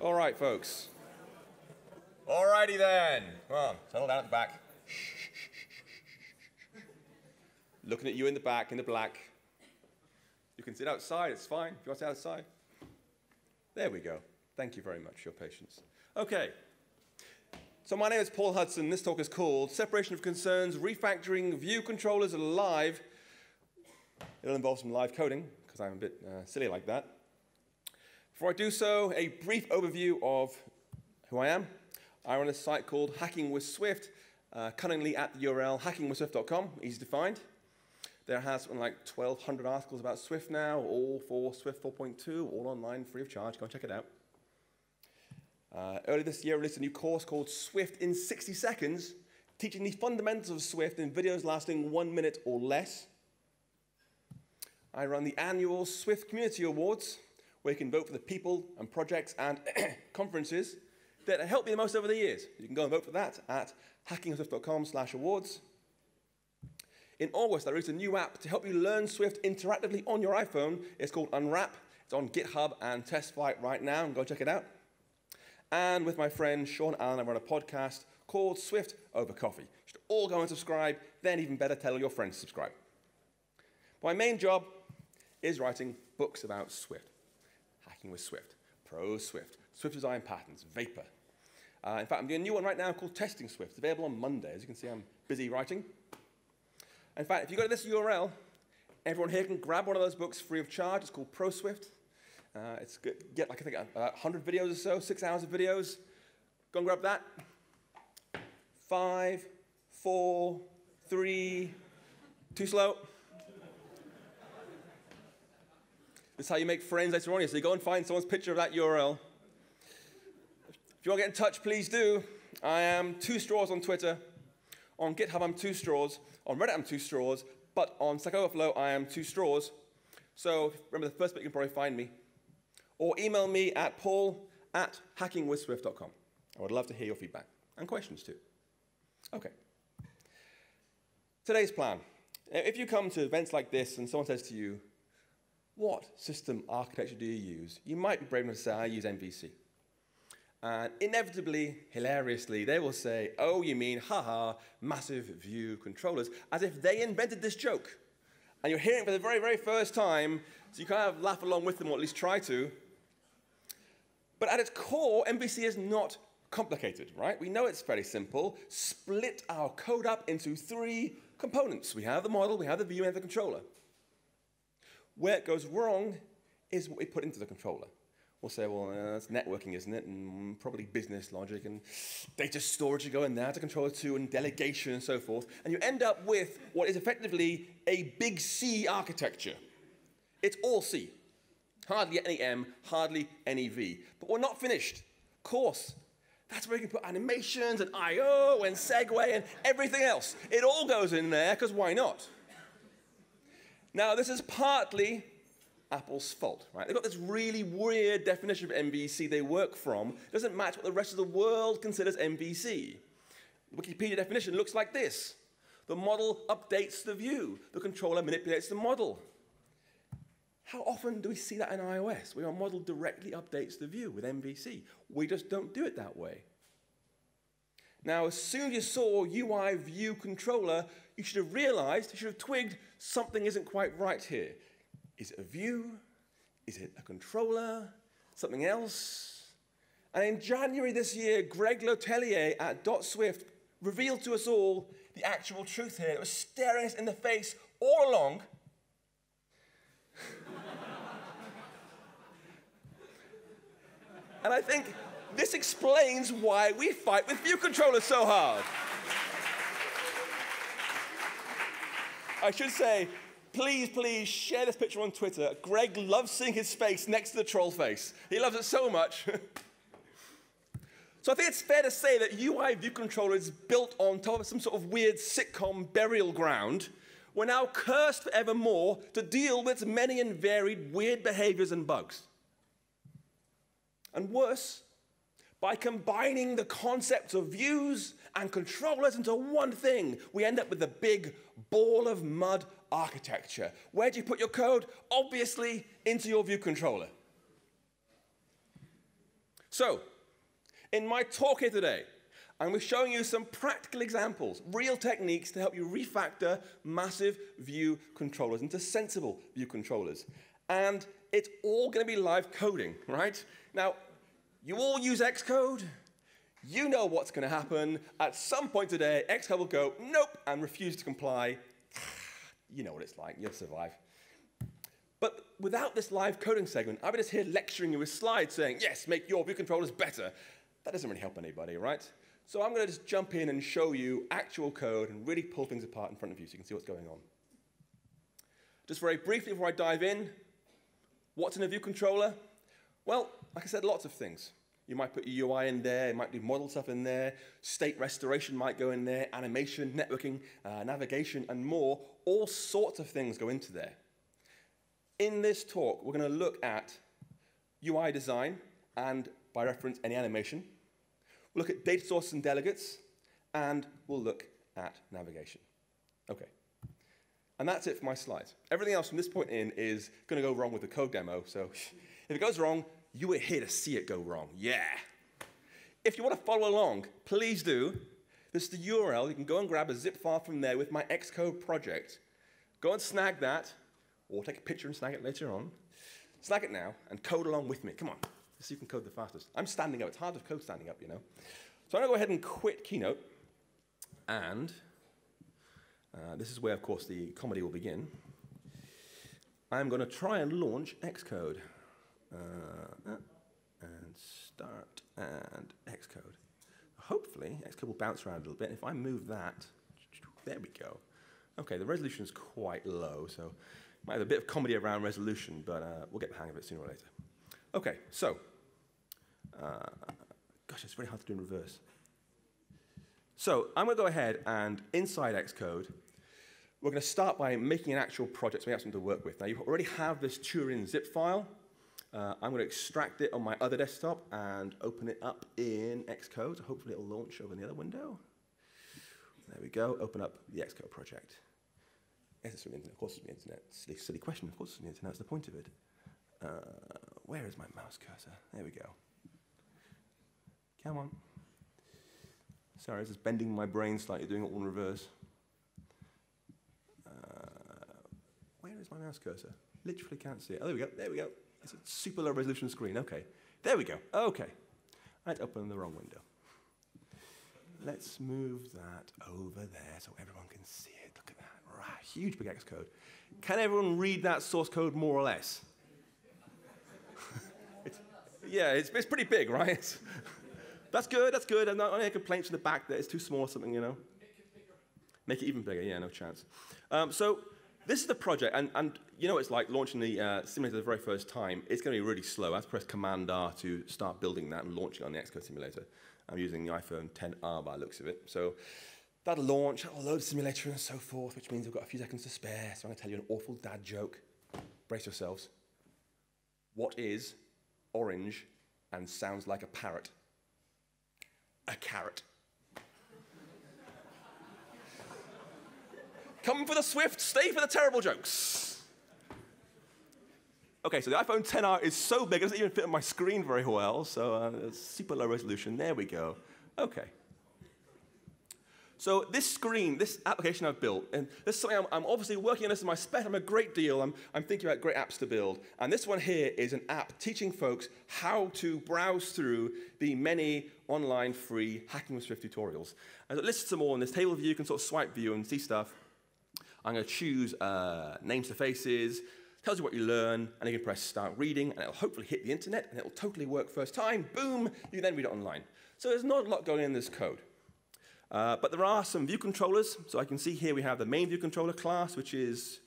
All right, folks. All righty then. Come on, settle down at the back. Looking at you in the back, in the black. You can sit outside, it's fine if you want to sit outside. There we go. Thank you very much for your patience. Okay. So my name is Paul Hudson. This talk is called Separation of Concerns, Refactoring View Controllers Live. It'll involve some live coding, because I'm a bit silly like that. Before I do so, a brief overview of who I am. I run a site called Hacking with Swift, cunningly at the URL hackingwithswift.com, easy to find. There has something like 1,200 articles about Swift now, all for Swift 4.2, all online, free of charge. Go and check it out. Earlier this year, I released a new course called Swift in 60 Seconds, teaching the fundamentals of Swift in videos lasting 1 minute or less. I run the annual Swift Community Awards, where you can vote for the people and projects and conferences that have helped me the most over the years. You can go and vote for that at hackingwithswift.com/awards. In August, I released a new app to help you learn Swift interactively on your iPhone. It's called Unwrap. It's on GitHub and TestFlight right now, and go check it out. And with my friend Sean Allen, I run a podcast called Swift Over Coffee. You should all go and subscribe, then even better, tell your friends to subscribe. My main job is writing books about Swift. Hacking with Swift, Pro Swift, Swift Design Patterns, Vapor. In fact, I'm doing a new one right now called Testing Swift. It's available on Monday. As you can see, I'm busy writing. In fact, if you go to this URL, everyone here can grab one of those books free of charge. It's called Pro Swift. It's good. Get like I think about 100 videos or so, 6 hours of videos. Go and grab that. 5, 4, 3, too slow. This is how you make friends later on. So you go and find someone's picture of that URL. If you want to get in touch, please do. I am 2straws on Twitter. On GitHub, I'm 2straws. On Reddit, I'm 2straws. But on Stack Overflow, I am 2straws. So remember the first bit, you can probably find me. Or email me at paul@hackingwithswift.com. I would love to hear your feedback and questions too. OK. Today's plan. If you come to events like this and someone says to you, what system architecture do you use? You might be brave enough to say, I use MVC. And inevitably, hilariously, they will say, oh, you mean, haha, massive view controllers, as if they invented this joke. And you're hearing it for the very, very first time, so you kind of laugh along with them, or at least try to. But at its core, MVC is not complicated, right? We know it's very simple. Split our code up into 3 components. We have the model, we have the view, and the controller. Where it goes wrong is what we put into the controller. We'll say, well, that's networking, isn't it? And probably business logic and data storage to go in there to controller 2 and delegation and so forth. And you end up with what is effectively a big C architecture. It's all C. Hardly any M, hardly any V. But we're not finished. Of course, that's where you can put animations and I/O and segue and everything else. It all goes in there, because why not? Now, this is partly Apple's fault, right? They've got this really weird definition of MVC they work from. It doesn't match what the rest of the world considers MVC. The Wikipedia definition looks like this. The model updates the view. The controller manipulates the model. How often do we see that in iOS, where our model directly updates the view with MVC? We just don't do it that way. Now, as soon as you saw UI view controller, you should have realized, you should have twigged, something isn't quite right here. Is it a view? Is it a controller? Something else? And in January this year, Greg Letellier at .swift revealed to us all the actual truth here. It was staring us in the face all along. And I think this explains why we fight with view controllers so hard. I should say, please, please share this picture on Twitter. Greg loves seeing his face next to the troll face. He loves it so much. So I think it's fair to say that UI view controller is built on top of some sort of weird sitcom burial ground. We're now cursed forevermore to deal with its many and varied weird behaviors and bugs. And worse, by combining the concepts of views and controllers into one thing, we end up with a big ball of mud architecture. Where do you put your code? Obviously, into your view controller. So, in my talk here today, I'm going to be showing you some practical examples, real techniques to help you refactor massive view controllers into sensible view controllers. And it's all going to be live coding, right? Now, you all use Xcode. You know what's going to happen. At some point today, Xcode will go, nope, and refuse to comply. You know what it's like. You'll survive. But without this live coding segment, I'll be just here lecturing you with slides saying, yes, make your view controllers better. That doesn't really help anybody, right? So I'm going to just jump in and show you actual code and really pull things apart in front of you so you can see what's going on. Just very briefly before I dive in, what's in a view controller? Well, like I said, lots of things. You might put your UI in there, you might do model stuff in there, state restoration might go in there, animation, networking, navigation, and more. All sorts of things go into there. In this talk, we're going to look at UI design and, by reference, any animation. We'll look at data sources and delegates, and we'll look at navigation. Okay. And that's it for my slides. Everything else from this point in is going to go wrong with the code demo, so if it goes wrong, you are here to see it go wrong. Yeah. If you want to follow along, please do. This is the URL. You can go and grab a zip file from there with my Xcode project. Go and snag that, or take a picture and snag it later on. Snag it now and code along with me. Come on. Let's see who can code the fastest. I'm standing up. It's hard to code standing up, you know. So I'm going to go ahead and quit Keynote. And this is where, of course, the comedy will begin. I'm going to try and launch Xcode. And start and Xcode. Hopefully, Xcode will bounce around a little bit. If I move that, there we go. Okay, the resolution is quite low, so might have a bit of comedy around resolution, but we'll get the hang of it sooner or later. Okay, so, gosh, it's very hard to do in reverse. So I'm going to go ahead and inside Xcode, we're going to start by making an actual project so we have something to work with. Now, you already have this Turin zip file. I'm going to extract it on my other desktop and open it up in Xcode. So hopefully it'll launch over in the other window. There we go. Open up the Xcode project. Yes, it's from the internet. Of course, it's from the internet. Silly question. Of course, it's from the internet. That's the point of it. Where is my mouse cursor? There we go. Come on. Sorry, this is bending my brain slightly, doing it all in reverse. Where is my mouse cursor? Literally can't see it. Oh, there we go. There we go. It's a super low resolution screen. Okay. There we go. Okay. I'd open the wrong window. Let's move that over there so everyone can see it. Look at that. Right. Huge big Xcode. Can everyone read that source code more or less? it's pretty big, right? That's good. That's good. I'm not any complaints in the back that it's too small or something, you know. Make it bigger. Make it even bigger. Yeah, no chance. So this is the project, and you know it's like launching the simulator the very first time. It's going to be really slow. I have to press Command-R to start building that and launching it on the Xcode simulator. I'm using the iPhone XR by the looks of it. So that'll launch, that'll load the simulator and so forth, which means we've got a few seconds to spare. So I'm going to tell you an awful dad joke. Brace yourselves. What is orange and sounds like a parrot? A carrot. Come for the swift, stay for the terrible jokes. Okay, so the iPhone XR is so big, it doesn't even fit on my screen very well, so it's super low resolution. There we go. Okay. So this screen, this application I've built, and this is something I'm obviously working on this in my spare time a great deal. I'm thinking about great apps to build. And this one here is an app teaching folks how to browse through the many online free Hacking with Swift tutorials. And it lists them all in this table view. You can sort of swipe view and see stuff. I'm going to choose names to faces, tells you what you learn, and you can press start reading, and it'll hopefully hit the internet, and it'll totally work first time. Boom, you can then read it online. So there's not a lot going in this code. But there are some view controllers. So I can see here we have the main view controller class, which is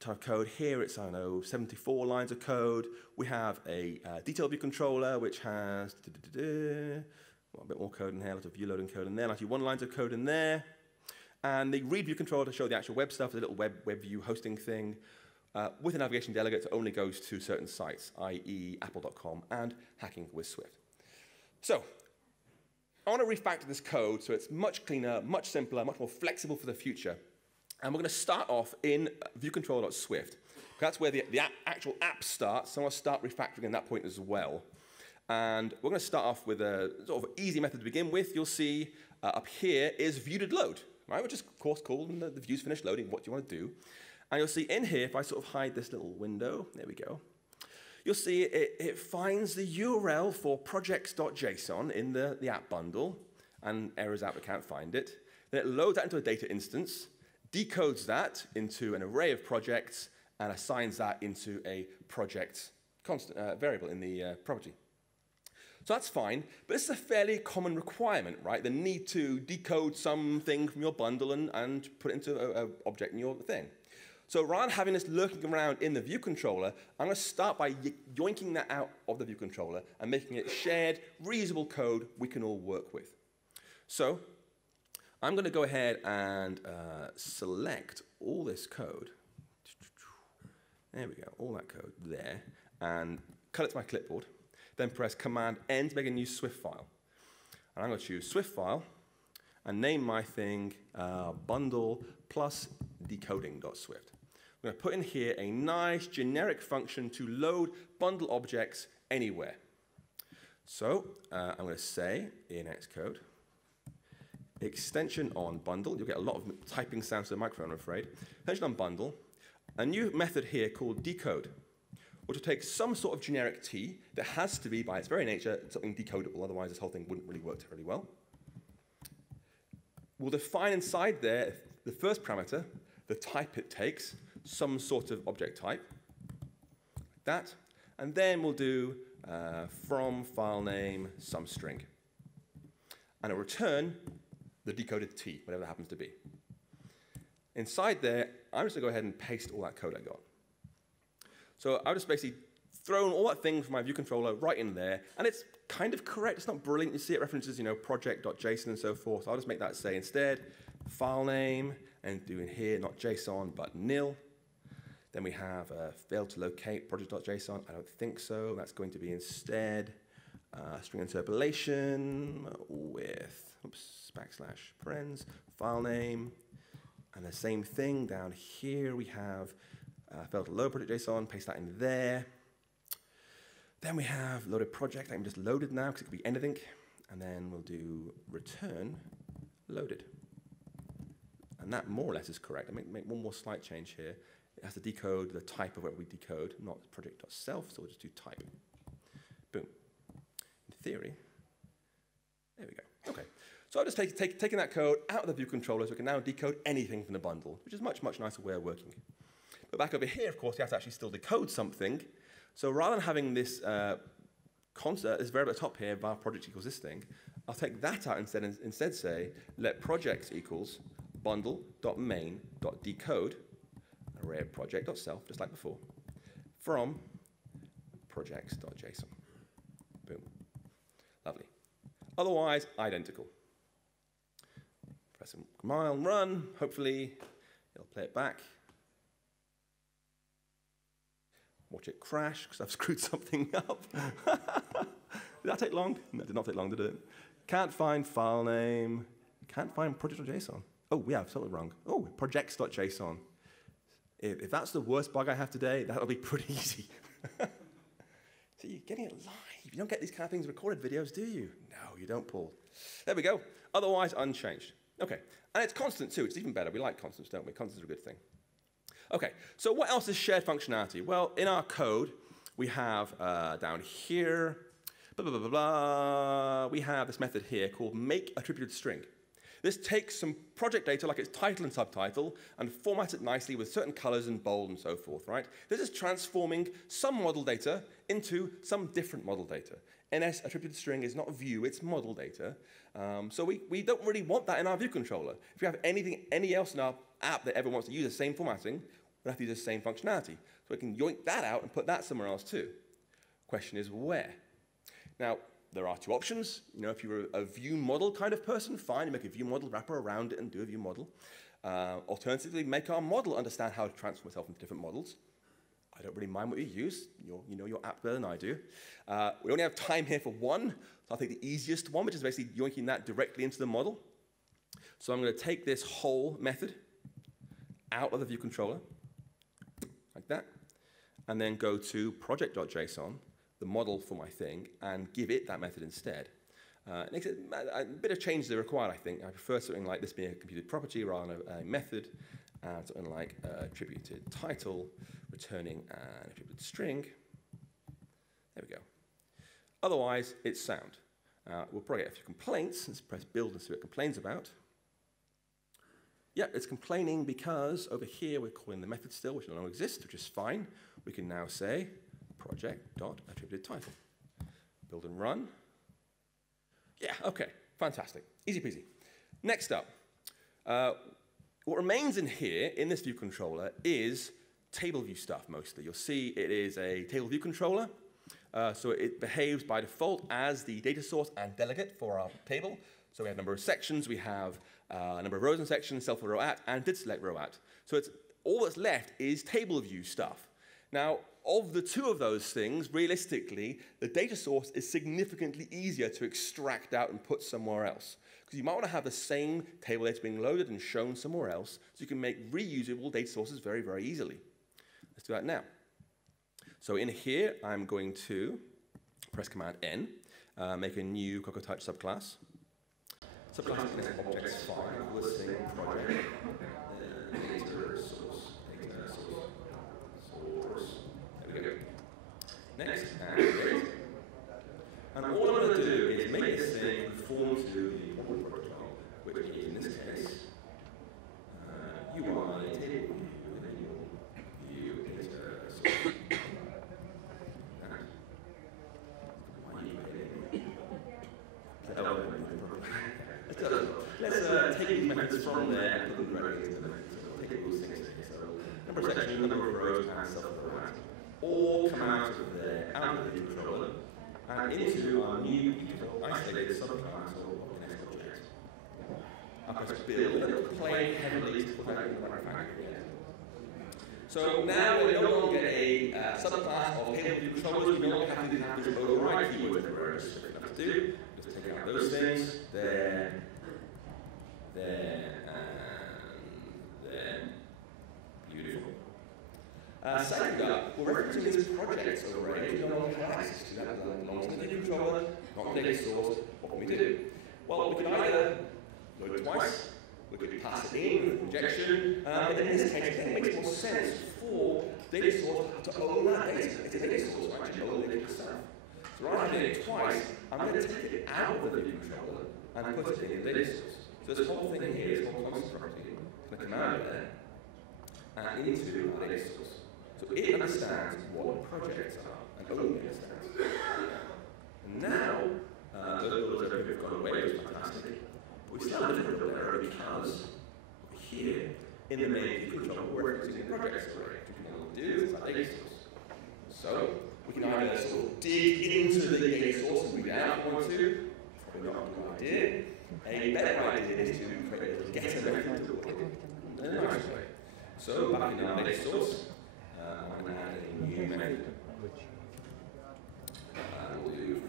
type of code. Here it's, I don't know, 74 lines of code. We have a detail view controller, which has a bit more code in here, lots of view loading code in there, 91 lines of code in there. And the read view controller to show the actual web stuff, the little web view hosting thing. With a navigation delegate, it only goes to certain sites, i.e. apple.com and Hacking with Swift. So I want to refactor this code so it's much cleaner, much simpler, much more flexible for the future. And we're going to start off in viewcontroller.swift. That's where the actual app starts, so I want to start refactoring at that point as well. And we're going to start off with a sort of easy method to begin with. You'll see up here is view.load, right? Which is, of course, cool. And the view's finished loading. What do you want to do? And you'll see in here, if I sort of hide this little window, there we go. You'll see it finds the URL for projects.json in the app bundle, and errors out, we can't find it. Then it loads that into a data instance, decodes that into an array of projects, and assigns that into a project constant variable in the property. So that's fine, but this is a fairly common requirement, right? The need to decode something from your bundle and put it into an object in your thing. So rather than having this lurking around in the view controller, I'm going to start by yoinking that out of the view controller and making it shared, reusable code we can all work with. So I'm going to go ahead and select all this code. There we go, all that code there, and cut it to my clipboard. Then press Command-N to make a new Swift file. And I'm going to choose Swift file and name my thing bundle plus decoding.swift. I'm going to put in here a nice generic function to load bundle objects anywhere. So I'm going to say in Xcode, extension on bundle. You'll get a lot of typing sounds to the microphone, I'm afraid. Extension on bundle. A new method here called decode, which will take some sort of generic T that has to be, by its very nature, something decodable. Otherwise, this whole thing wouldn't really work terribly well. We'll define inside there the first parameter, the type it takes, some sort of object type, like that. And then we'll do from file name some string. And it'll return the decoded T, whatever that happens to be. Inside there, I'm just going to go ahead and paste all that code I got. So I've just basically thrown all that thing from my view controller right in there, and it's kind of correct. It's not brilliant. You see it references, project.json and so forth. So I'll just make that say instead file name, and do in here not JSON but nil. Then we have failed to locate project.json. I don't think so. That's going to be instead string interpolation with /parens file name, and the same thing down here. We have failed to load project.json, paste that in there. Then we have loaded project. I'm just loaded now because it could be anything. And then we'll do return loaded. And that more or less is correct. I make one more slight change here. It has to decode the type of what we decode, not project.self, so we'll just do type. Boom. In theory, there we go. Okay. So I've just taken that code out of the view controller so we can now decode anything from the bundle, which is a much, much nicer way of working. But back over here, of course, you have to actually still decode something. So rather than having this this variable at the top here, var project equals this thing, I'll take that out instead say, let projects equals bundle.main.decode, array of project.self, just like before, from projects.json. Boom. Lovely. Otherwise, identical. Press Command and run. Hopefully, it'll play it back. Watch it crash because I've screwed something up. Did that take long? No, it did not take long, did it? Can't find file name. Can't find project.json. Oh, yeah, I've totally wrong. Oh, projects.json. If that's the worst bug I have today, that'll be pretty easy. So you're getting it live. You don't get these kind of things in recorded videos, do you? No, you don't, Paul. There we go. Otherwise, unchanged. Okay, and it's constant too. It's even better. We like constants, don't we? Constants are a good thing. Okay, so what else is shared functionality? Well, in our code, we have down here, we have this method here called make attributed string. This takes some project data, like its title and subtitle, and formats it nicely with certain colors and bold and so forth, right? This is transforming some model data into some different model data. NS attributed string is not view, it's model data. So we don't really want that in our view controller. If we have any else in our app that ever wants to use the same formatting, we'll have to use the same functionality. So we can yoink that out and put that somewhere else too. Question is where? Now, there are two options. If you're a view model kind of person, fine, you make a view model, wrap around it and do a view model. Alternatively, make our model understand how to transform itself into different models. I don't really mind what you use. You know your app better than I do. We only have time here for one, so I'll take the easiest one, which is basically yoinking that directly into the model. So I'm going to take this whole method out of the view controller, like that, and then go to project.json, the model for my thing and give it that method instead. It makes it a bit of changes are required, I think. I prefer something like this being a computed property rather than a method, and something like attributed title, returning an attributed string. There we go. Otherwise, it's sound. We'll probably get a few complaints. Let's press build and see what it complains about. Yeah, it's complaining because over here we're calling the method still, which no longer exists, which is fine. We can now say project.attributed title. Build and run. Yeah, okay, fantastic. Easy peasy. Next up, what remains in here, in this view controller, is table view stuff mostly. You'll see it is a table view controller. So it behaves by default as the data source and delegate for our table. So we have a number of sections, we have a number of rows and sections, self row at, and did select row at. So it's, all that's left is table view stuff. Now, of the two of those things, realistically, the data source is significantly easier to extract out and put somewhere else. Because you might want to have the same table data being loaded and shown somewhere else, so you can make reusable data sources very, very easily. Let's do that now. So in here, I'm going to press Command N, make a new CocoaTouch subclass. Subclass is objects file, listing project, data source. There we go. Next, and all I'm going to do is make this thing conform to the protocol, which is in this case UI table view data source. Let's take these methods from there and put them directly into the method. So take all these things here. So number of sections, number of rows, and self-format. All come out of there, out of the controller, and into our new isolated subclass of the next object. I'll press build, and it will play heavily to put out the refactor again. So now we're no longer a subclass of table view controllers. We no longer have to have this override keyword that we're restricted enough to do. Just take out those things. There, and there. Beautiful. Second up, we're referencing this projects array. We no longer have access to that belongs to the data controller, not the data source. What can we do? Well, we can either load it twice, we could pass it in with injection, but in this case, it makes more sense for the data source to own that data. It's a data source, right? You own the data itself. So rather than doing it twice, I'm going to take it out of the view controller and put it in the data source. So this whole thing here, this whole constant property, is going to come out of there and into our data source. So it understands what projects are and only understands. And now, those builders over here have gone away, which is fantastic. But we still have a different build error because here, in the main view controller, we're referencing the projects array, which we can only do is our data source. So we can either sort of dig into the data source and read out if we want to. Probably not a good idea. A better idea is to create a getter method in a nice way. So back in our data source, I'm going to add a new method. We'll do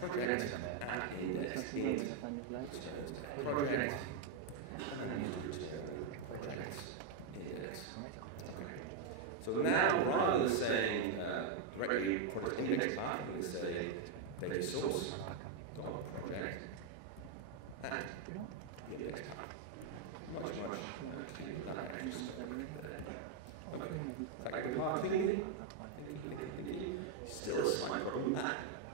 project and index int project and return project index. Okay. So now, rather than saying directly project index path, I'm going to say data source dot project and the index path. Much cleaner than that extra step there. Okay. Back to the path thingy. Still a slight problem.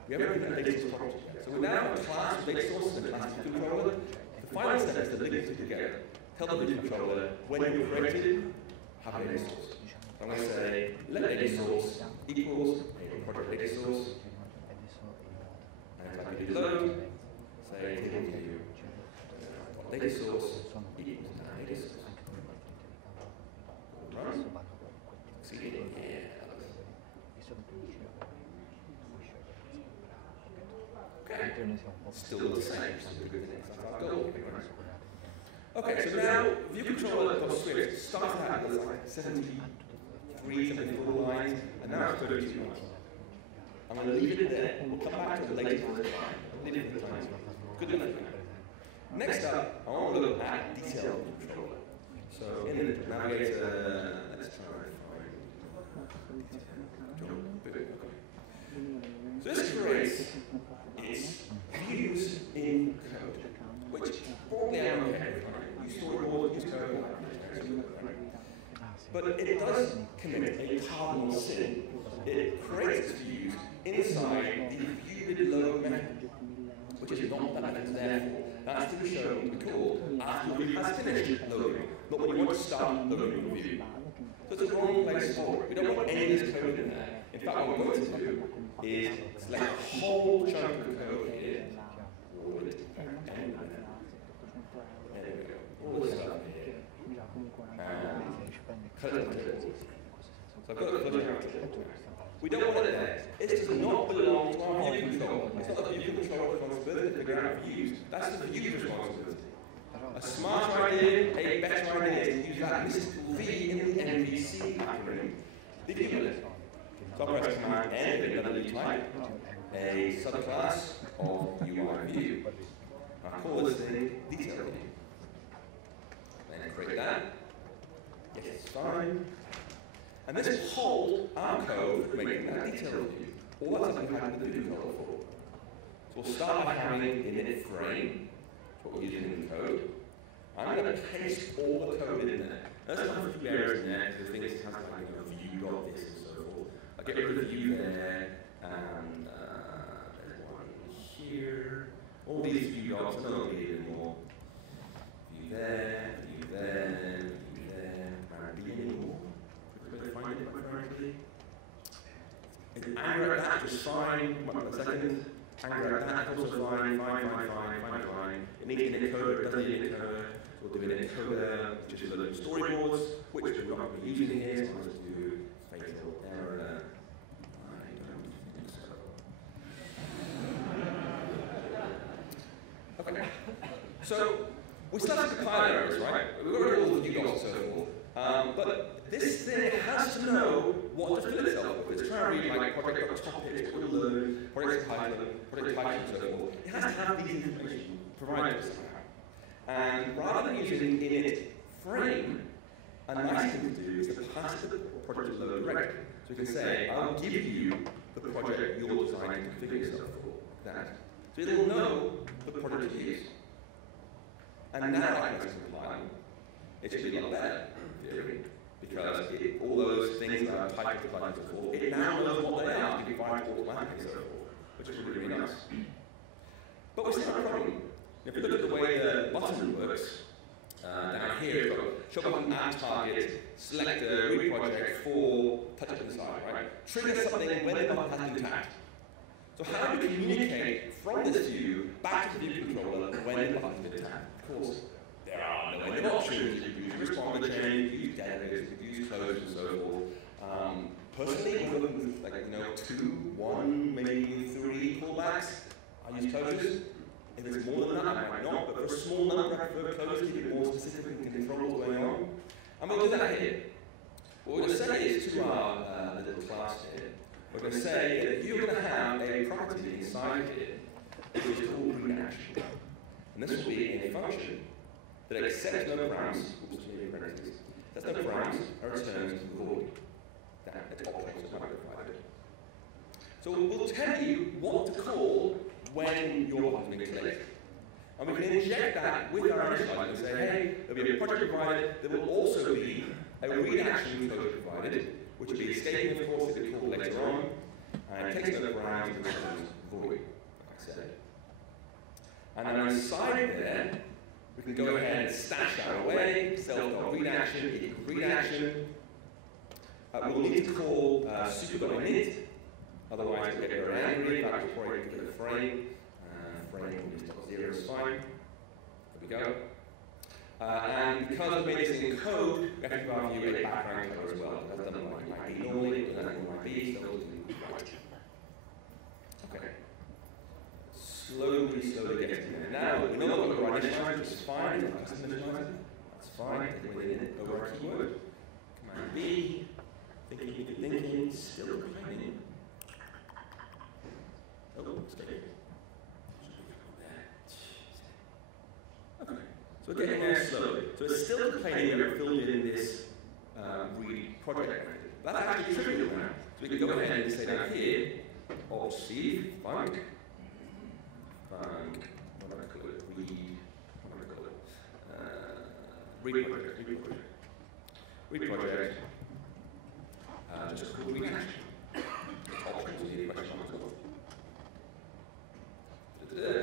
We haven't given a data source property yet. So we now have a class of data sources and a class of controller. The final step is to link them together. Tell the data controller when you're created, have a data source. I'm going to say let data source equals a project data source. And if I do load, say table view data source equals that data source. Run. Succeeding. Yeah. Okay. Still the same. Okay, so now view controller.swift starts out as like 73, 74 lines, and now it's 32 lines. I'm going to leave it there. We'll come back to it later. Good enough. Next up, I want to look at detail controller. So in the navigator, let's try and find So this creates its views in code, which broadly I'm okay with. You storyboard, use code, but it does commit a cardinal sin. It creates its views inside the viewDidLoad method, which is not what that method is there for. That's to be shown to be called after the view has finished loading, not when you want to start loading your view. So it's a wrong place for it. We don't want any of this code in there. In fact, what we're going to do is select a whole chunk of code here. There we go. All this stuff here. Cut it into it. So I've got it floating out. We don't want it there. It does not belong to our view controller. It's not the view controller responsibility to figure out views. That's the view's responsibility. A smarter idea, a better idea is to use that mystical V in the MVC acronym, the view list. So I'll press Command N with another new type, a subclass of UI view. I'll call this thing detail view. Then create that. Yes, it's fine. And this will hold our code making that detail view. All that's what we had in the view controller for. So we'll start by having init frame, that's what we're using in the code. I'm going to paste all the code in there. There's a few errors in there, because the thing is it has like view.this and so forth. I'll get rid of the view there, and there's one here. All these view dots are not needed anymore. View there, view there, view there, and be anymore. Quick way to find it quite correctly. Anger at that is fine. A second. Anger at that is also fine. Fine. It needs an encoder, it doesn't need an encoder. So we'll do an encoder, which is a load of storyboards, which we're not going to be using here, so I'll just do fatal error. I don't think so. Okay. So we still have compile errors, right? We've got rid of all the view dots and so forth. But this thing has to know what to fill itself with. It's trying to read like project.topics, what will load, project title, and so forth. It has to have these information provided somehow. And rather than using init frame, a nice thing to do is to pass the project load directly. So you can say, I'll give you the project you're designing to configure yourself for that. So it'll know the project to use. And now I can compile. It should be a lot better, in theory, because all those things that are typed to and so forth, it now knows what they are, it can provide automatically and so forth, which is really, really nice. But we still have a problem. If you look at the way the button works, down here you've got show button, add target, select a read project for touch up inside, right? Trigger something when the button has been tapped. So how do we communicate from this view back to the view controller when the button has been tapped? Of course, there are no end of options. You can use responder chain, you can use delegates, you can use close and so forth. Personally, I'm looking with 2, 1, maybe 3 callbacks. I use closures. If it's more than that, I might not, but for a small number, I prefer closures to keep it more specific and can control what's going on. And we'll do that here. What we're going to say is to our little class here, we're going to say that you're going to have a property inside here, which is called read action. And this will be a function that accepts no params, that's no params, and returns void. That's options that might be provided. So we'll tell you what to call when your button is clicked. And we can inject that with our initializer and say, hey, there'll be a project provided, there will also be a read action code provided, which will be escaping, of course, if it's called later on, and it takes no params and returns void, like I said. And then inside there, we can go ahead and stash that away, self.read action, equal read action. We'll need to call super.init, otherwise we'll get very angry. In fact, we'll probably give it a frame. Frame is 0 is fine. There we go. And because we're made this in code, we have to give our view a background color as well. That's done by IP normally, but that's done by IP, so we'll do right. Okay. Slowly getting there. Now, we know what we're initializing, which is fine. It's not custom initializing. That's fine. Take away the init over our keyword. Command B. Thinking, still complaining. Oh, escape. Okay, so we're getting there slowly. So it's still complaining that we filled in this read project method. That's actually trivial now. So we can go ahead and say down here, Alt-C, func, what do I call it, read project, just called read action. Options need a question mark as well.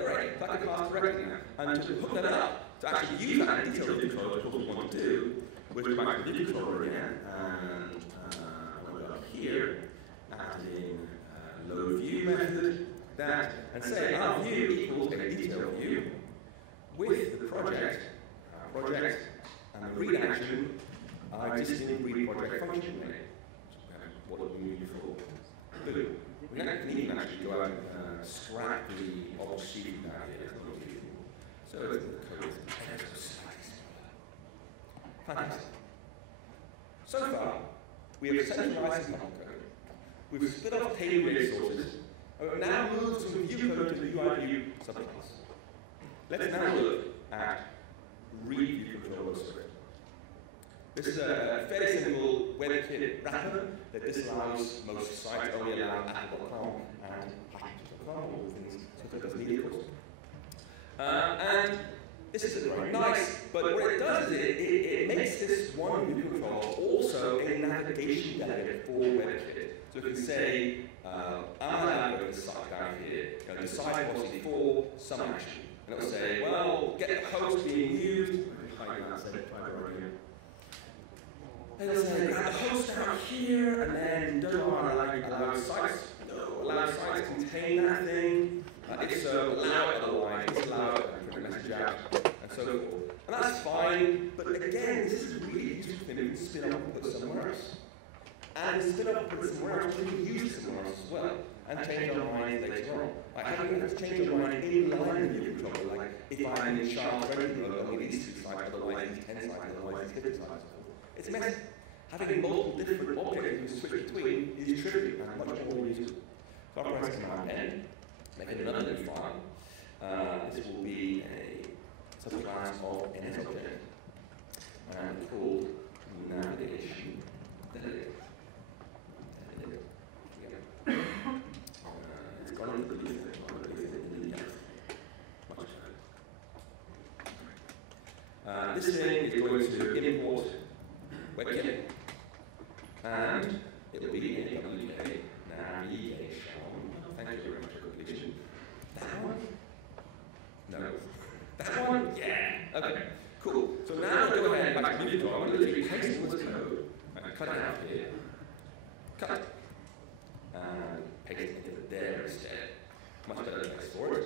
Great, that can pass directly now. And to hook that up, to actually use that in detail view controller, what we want to do, we'll go back to the view controller again, and we'll go up here, add in load view method, that, and say our view equals a detail view with the project, and the read action, our existing read project function name. What we knew before. Boom. We now can even actually go out and scrap the Alt-C down here. So it's the code is fantastic. So far, we have centralized the code. We've split off table resources, and we've now moved from view code to the UI view subclass. Let's now look at read view controller script. This is a fairly simple WebKit wrapper that disallows most sites only allow apple.com and hashtags.com, all things so it doesn't need, of course. And this isn't very nice, but what it does is it makes this one view controller also a navigation delegate for WebKit. So we can say, I'm allowed to go to this site down here, decide policy for some action. And it will say, well, get the host being used. It'll say, grab the host out here, and then don't want to allow sites. No, allow sites contain that thing. If so, allow it, otherwise disallow it, and print a message out, and so forth. And that's fine, but again, this is really useful thing we can spin up and put somewhere else. And spin up and put it somewhere else, we can use it somewhere else as well, and change our mind later on. Like how do we have to change our mind in line with view controller? Like if I'm in Charles Redmond mode, only these 2 sites, otherwise these 10 sites, otherwise these 50 sites. It's messy. Having multiple different objects you can switch between is trivial and much more useful. So I'll press Command N, make another new file. This will be a subclass of NS object, and called navigation delegate. It's gone into the leaf, in the much better. This thing is going to import WebKit, and it will be in WK navigation. Thank you very much for completion. That one? No. That one? Yeah. Okay. Cool. So now go ahead and back to view control. I'm going to literally paste all this code and cut it out here. Cut it. And paste it into there instead. Much better place for it.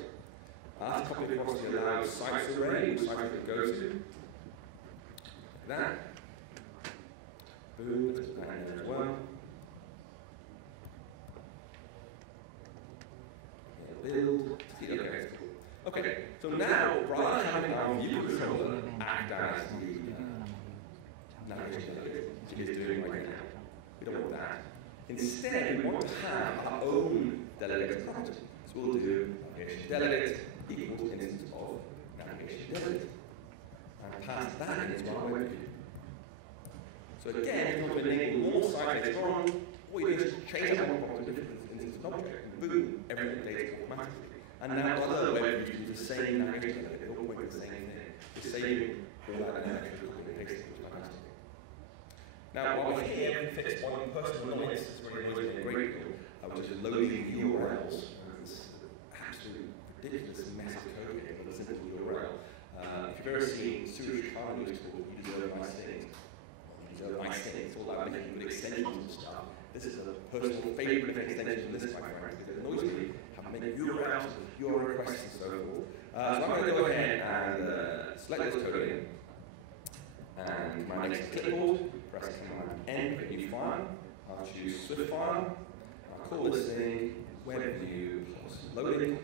I'll copy it across the allowed sites array, which sites it goes to. Like that. Boom, let's put that in there as well. Build. Okay, so now, rather than having our view controller act as the navigation delegate, which it is doing right now, we don't want that. Instead, we want to have our own delegate property. So we'll do navigation delegate equals instance of navigation delegate, and pass that into our web view. So again, if you want to enable more sites later on, all you do is change that one property to different instance of object, and boom, everything updates automatically. And now other web views do the same navigation delegate, they all point to the same thing. It's saving all that navigation copy and pasting, which is fantastic. Now, while we're here, we fix one personal annoyance that's very annoying and great deal, which is loading URLs. It's absolutely ridiculous mess of code here for the simple URL. If you've ever seen Suresh Khan use called You Deserve Nice Things, it's all about making good extensions and stuff. This is a personal favorite extension from this, my friend, because it annoys me having many URLs, URL requests, and so forth. So I'm going to go ahead and select this code in. And my next clipboard, press Command N, create a new file. I'll choose Swift file. I'll call this thing WebView plus loading.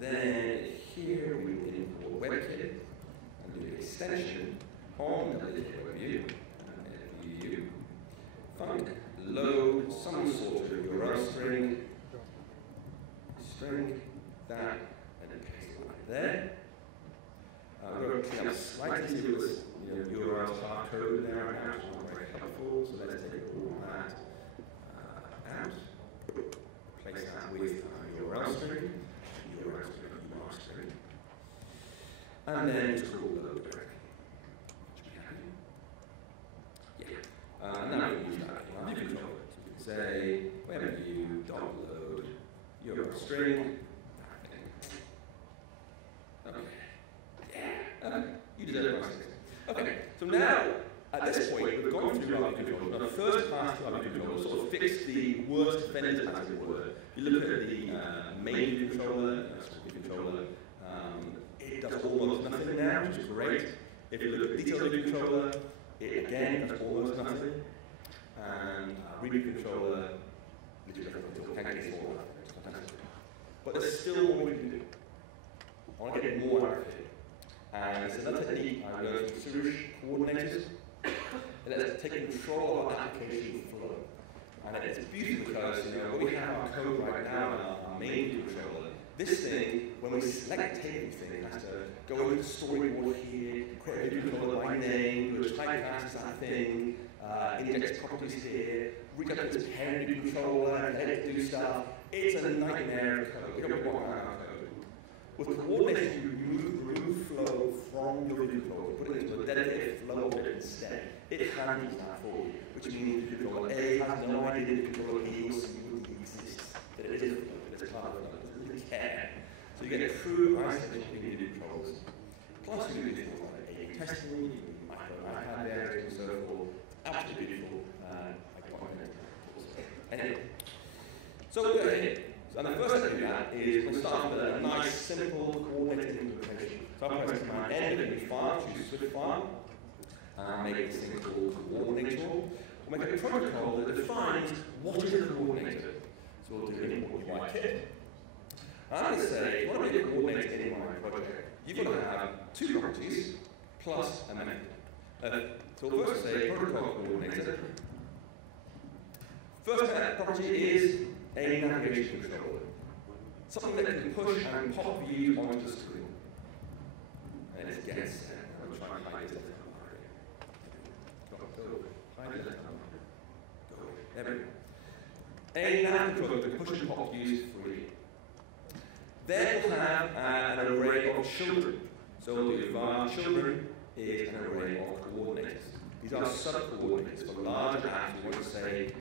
Then here we will import WebKit and do the extension on the WebView. View. Func load some sort of URL string. String that, and then paste it right there. We're going to clean up slightly with URL hard code there and out, which is not very helpful. So let's take all that out. with URL string, URL string, URL string, and then just call load directly. Yeah. Now we can use that in our view controller. So we can say, whenever you .load URL string. Okay. Yeah. Okay. You deserve my 6. Okay. So now, at this point, we've gone through our view controller. Now, the first pass to our view controller sort of fixed the worst offenders, as it were. You look at the main view controller, it does almost nothing now, which is great. If you look at the detailed view controller, it again does almost nothing. And read controller, literally doesn't until pancakes all that. It's fantastic. But there's still more we can do. I want to get more out of it. And there's another technique I learned from Suresh coordinators. It lets us take control of our application flow. And it's beautiful because when we have our code right now in our main view controller, this thing, when we select a table thing, it has to go into the storyboard here, create a view controller by name, do a type class that thing, index properties here, reach up to its parent view controller, let it do stuff. It's a nightmare of code. We don't want our code. With coordination, you remove flow from your view controller, put it into a dedicated flow of it instead. It handles that for you, which means view controller A has no idea that view controller B or C exists, that it is a flow, that it's part of it. Care. So you get a true isolation between view controllers. Plus you do things like A/B testing, you do micro variables and so forth. Absolutely beautiful. Anyway, so we'll go ahead. So the first thing we do that is we'll start with a nice, simple, coordinated implementation. So I'll press Command N, get a new file, choose Swift file, make this thing called coordinator. We'll make a protocol that defines what is a coordinator. So we'll do an import UI kit. I'm going to say, if you want to be a coordinator in my project, you've got to have 2 properties plus a method. So we'll first say protocol coordinator. First property is a navigation controller. Something that can push and pop views onto the screen. And it gets there. I'm going to try and hide this. There we go. A nav controller can push and pop views freely. Then we'll have an array of children. So we'll do var children is an array of coordinators. These are sub-coordinates for larger apps. We want to say,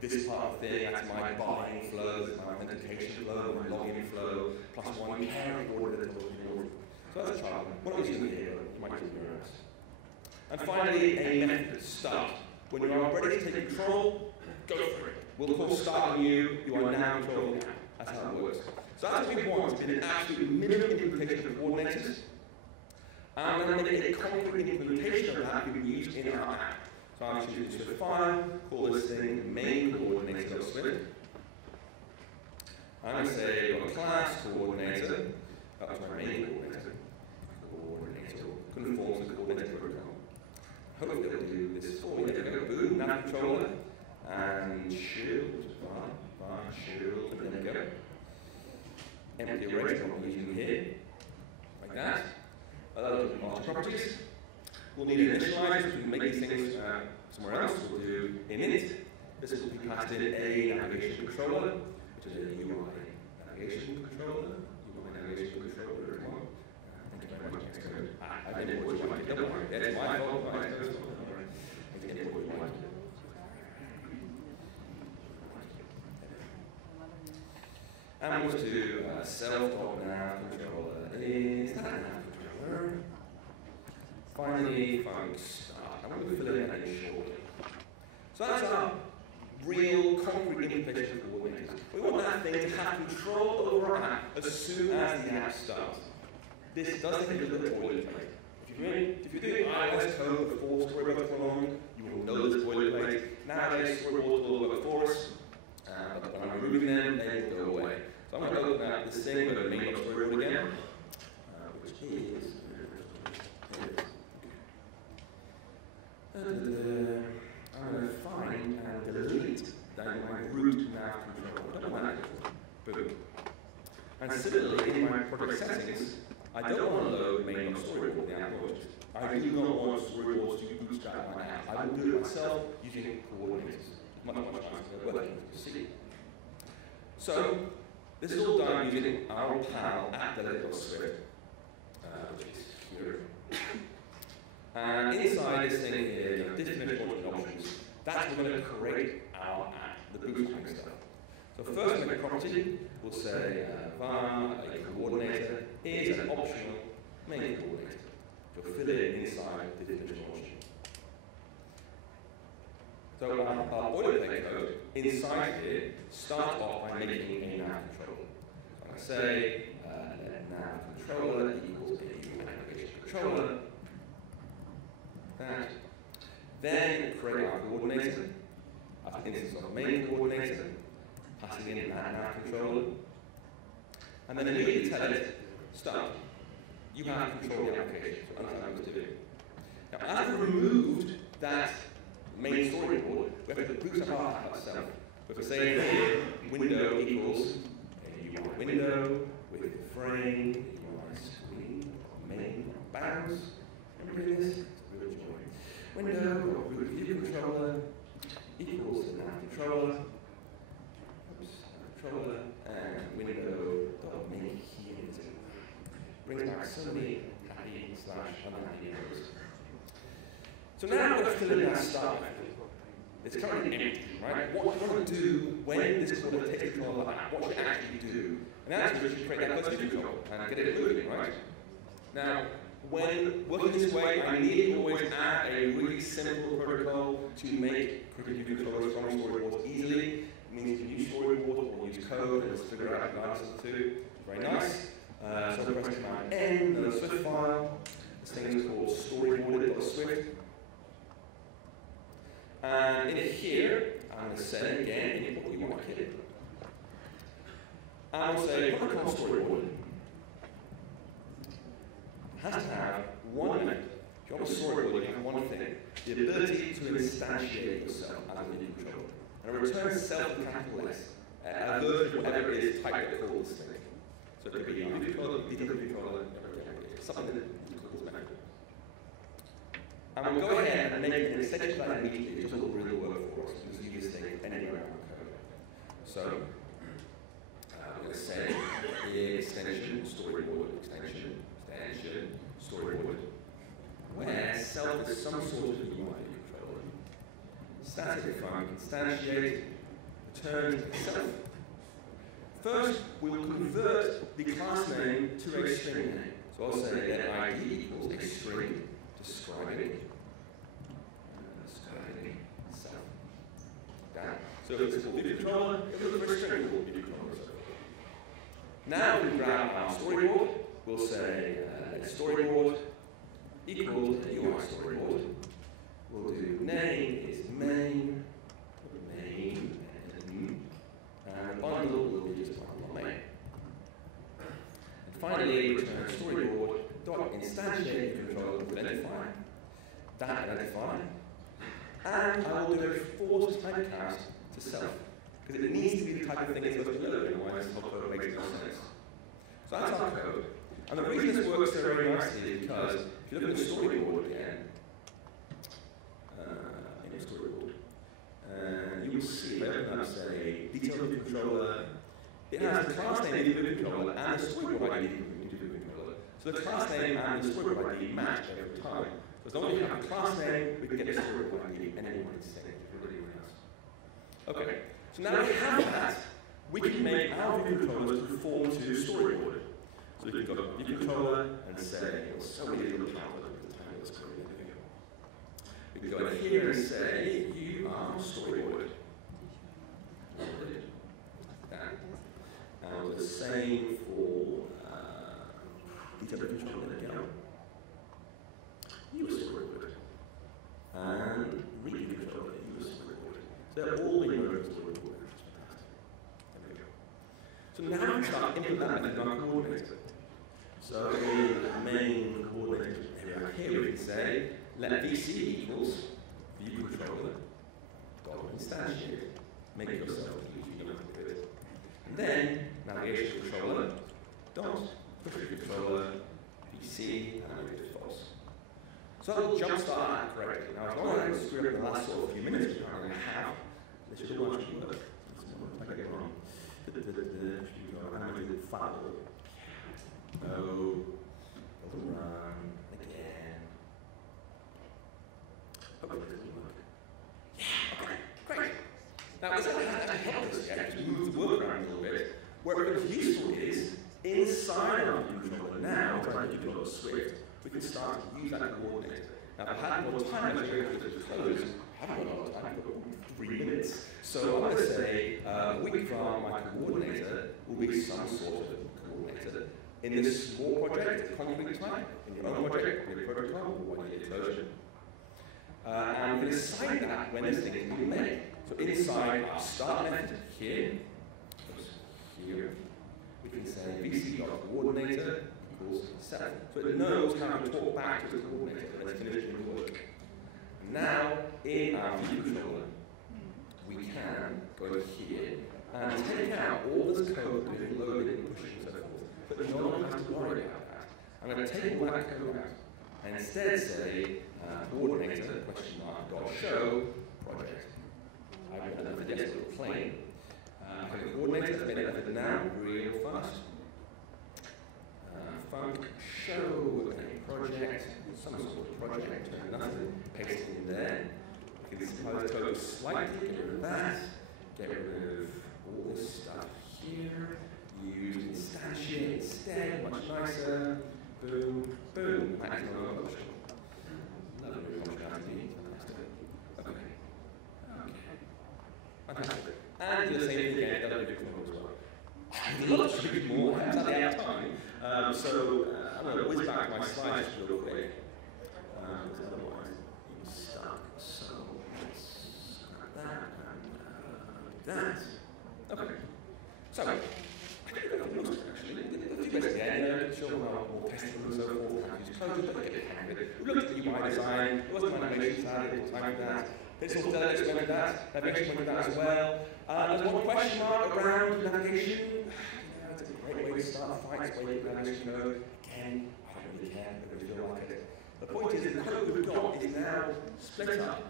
this part of the thing, that's my buying flow, that's my authentication flow, my login flow, plus one parent coordinate. So that's a child. What are we using here? You might use your else. And finally, a method, start. When you are ready to take control, go for it. We'll call start on you. You are now controlling now. That's how it works. So that's what we want, an absolute minimum implementation of coordinators. And then make a concrete implementation of that we can use in our app. So I'm choosing Swift file, call this thing main coordinator.swift. I'm going to say got a class coordinator, up to my main coordinator. Conforms to coordinator protocol. Hopefully it'll do this for me. There we go, boom, nav controller, and shield, var, shield, and then go. Empty array, what we're using here, like that. Other properties. We'll need initializers, we can make these things somewhere else. We'll do init. This will be passed in a navigation controller, which is a UI navigation controller. UI navigation controller. Thank you very much. I didn't know what you wanted. Don't worry, that's my fault. And we'll do self.nav controller. Is that a nav controller? Finally, func start. I'm going to fill in that in shortly. So that's our real concrete implementation of coordinators. We want that thing to have control over our app as soon as the app starts. This does take a little bit of boilerplate. If you're doing iOS code before storyboards come along, you will know this boilerplate. Nowadays, storyboards will work for us, but when I'm removing them, they will go away. So I'm going to open up this thing with a main storyboard again, which is. I'm going to find and delete my root nav controller. I don't want that. Boom. And similarly, in my project settings, I don't want to load main storyboard the app launches. I do not want storyboards to bootstrap my app. I will do it myself using coordinators. Much faster than working, you see. So, This is all done using our pal at delegate.swift, which is here. And inside this thing here, definition options, that's where we're going to create our app, the bootstrapping stuff. So first, make a property. We'll say var, a coordinator, is an optional main coordinator. You'll fill it inside the definition option. So our boilerplate code inside here starts off by making a nav controller. So I'm going to say nav controller equals a application controller. That. Then create our coordinator, as an instance of main coordinator, passing in that nav controller, and then immediately tell it, start. You have control of the application, so understand what to do. Now, as we've removed that main storyboard, we have to bootstrap our app itself. We have to say here, window equals a UI window with a frame, UI screen, main bounds. Remember this? It's a real joy. Window or view controller equals the nav controller. Oops, controller and window dot make here. Brings back so many happy / unhappy errors. So now we're going to fill in that start method. It's currently empty, right? What do you want to do when this order takes control of the app? What should it actually do? And that's where we should create that first control and get it moving, right? Now, when working this way, I need to always add a really simple protocol to make creating controllers from storyboards easily. It means you can use storyboard or use code and just figure out the answer to. Very nice. So I press command N, then a Swift file. This thing is called storyboarded.swift. And in here, I'm going to say again, input what you want to hit. And I'll say protocol storyboard has to have one element. If you want a storyboard, you have one thing: the ability to instantiate yourself as a new controller. And it returns self with capital S, a version of whatever it is type that calls this thing. So it could be a new controller, detailed controller, something that you call this method. And we'll go ahead and make an extension to that immediately. It doesn't really work for us. We can use this thing anywhere in our code. So we're going to say extension, storyboard, extension, storyboard, where self is some sort of UI controller. Static func instantiate, return self. First, we'll convert the class name to a string name. So I'll say that ID equals a string describing self. Down. So if it's called view controller, it will look for a string called view controller. Now we grab our storyboard. We'll say storyboard equals UI storyboard. We'll do name is main, and bundle will be just bundle main. And finally, return storyboard dot instantiate controller with identifier. That identifier. And I will do a forced typecast to self. Because it needs to be the type of thing it's supposed to load, otherwise the whole code makes no sense. So that's our code. And the reason this works so very nicely is because if you look at the storyboard again, in the storyboard, you will see, if I open up, say, detailed controller, it has the class name detailed controller and the storyboard ID detailed controller. So the class name and the storyboard ID match every time. So as long as you have the class name, we can get the storyboard ID and anyone can say it really nice. Okay, so now we have that, we can make our view controllers conform to storyboard. So we can go to view controller and say, so many little powers at the time of this code. We can go in here and say, you are storyboard. And the same for detailed controller. There we go. You are storyboard. And read controller, you are storyboard. So they're all being wrote as storyboard. There we go. So now we can start implementing our coordinator. So in the main coordinator area here, we can say, let VC equals view controller dot instantiate. Make yourself easy enough to do it. And then navigation controller dot push controller VC and make it false. So it'll jumpstart that correctly. Now, as long as I don't screw up in the last sort of few minutes, which I'm going to have, this should all actually work. I get it wrong. The file. No. Run again. Oh, it doesn't work. Yeah, okay, great. Now, this actually helped us actually move the work around a little bit. Where it was useful is, inside our view controller now, inside the view controller Swift, we can start to use that coordinator. Now, if I had more time, as we go to close, I haven't got a lot of time, I've got 3 minutes. So I'm going to say, week from my coordinator will be some sort of coordinator. In this small project, concrete type, in your own project, probably a protocol, or 1-year version. And we can assign that when this thing is being made. So inside our start method here, we can say vc.coordinator equals 7. So it knows how to talk back to the coordinator when it's finished doing the work. Now, in our view controller, we can go here and take out all this code being loaded and pushing and so forth. But no one has to worry about that. I'm going to take all that code out and instead say coordinator question mark dot show project. I've got another decimal plain. I have a coordinator, I've made it method now, real fast. Func show a project, some sort of project, nothing, paste it in there. We can simplify the code slightly, get rid of that, get rid of all this stuff here. Use instantiate instead, much nicer. Boom, boom, maximum function. Lovely functionality. Okay. Fantastic. And do the same thing again, double big control as well. I'd love to do more, I'm sadly out of time. So I'm going to whiz back to my slides real quick. Because otherwise you're stuck. So let's grab that and that. Okay. So, show more testing and so forth, how to use closure, but get the hang of it. We looked at the UI design, there wasn't an animation side, there was time for that. Pixel delegates went with that, navigation went with that as well. There's one question mark around navigation. It's a great way to start fights where you can navigation code. Again, I don't really care, I don't really feel like it. The point is, the code we've got is now split up,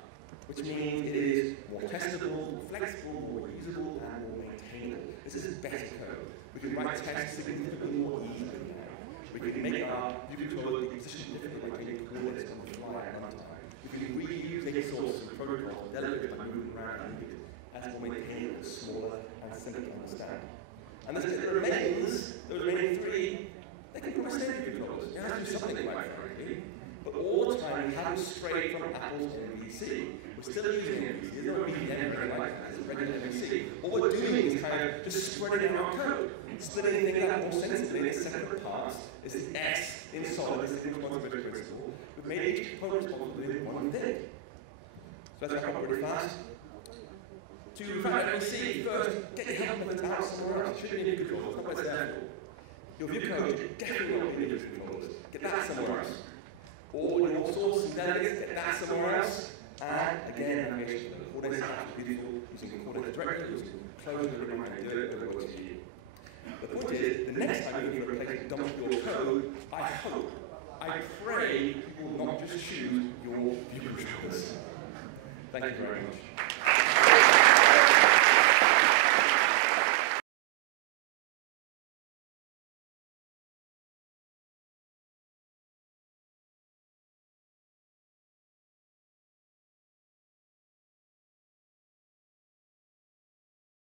which means it is more testable, more flexible, more usable, and more maintainable. This is better code. We can write tests significantly more easily now. We can make our view controller be positioned differently by changing coordinates on the fly at runtime. We can reuse data sources and protocols delegated by moving around and moving. That's more maintainable, smaller, and simpler to understand. And the remaining 3, they can provide standard view controllers. You have to do something quite frankly. But all the time, we haven't strayed from Apple's MVC. We're still using MVC. There's no BDM or anything like that. It's a regular MVC. All we're doing is kind of just spreading out our code, splitting things out more sensibly into separate parts. This is S in solid, this is the responsibility principle. We've made each component responsible within one thing. So let's go pretty fast. To refactor MVC, first, get your help methods out somewhere else. It shouldn't be in view controllers, that's not what it's there for. Your view code should definitely not be in view controllers. Get that somewhere else. Or your source and delegates, get that somewhere else. And again, navigation. Coordinates are actually beautiful, using coordinates directly, using closure, and do it over to you. The point is, the next time you're going to replace dump your code, I hope, I pray, you will not just choose your view controllers. Thank you very much.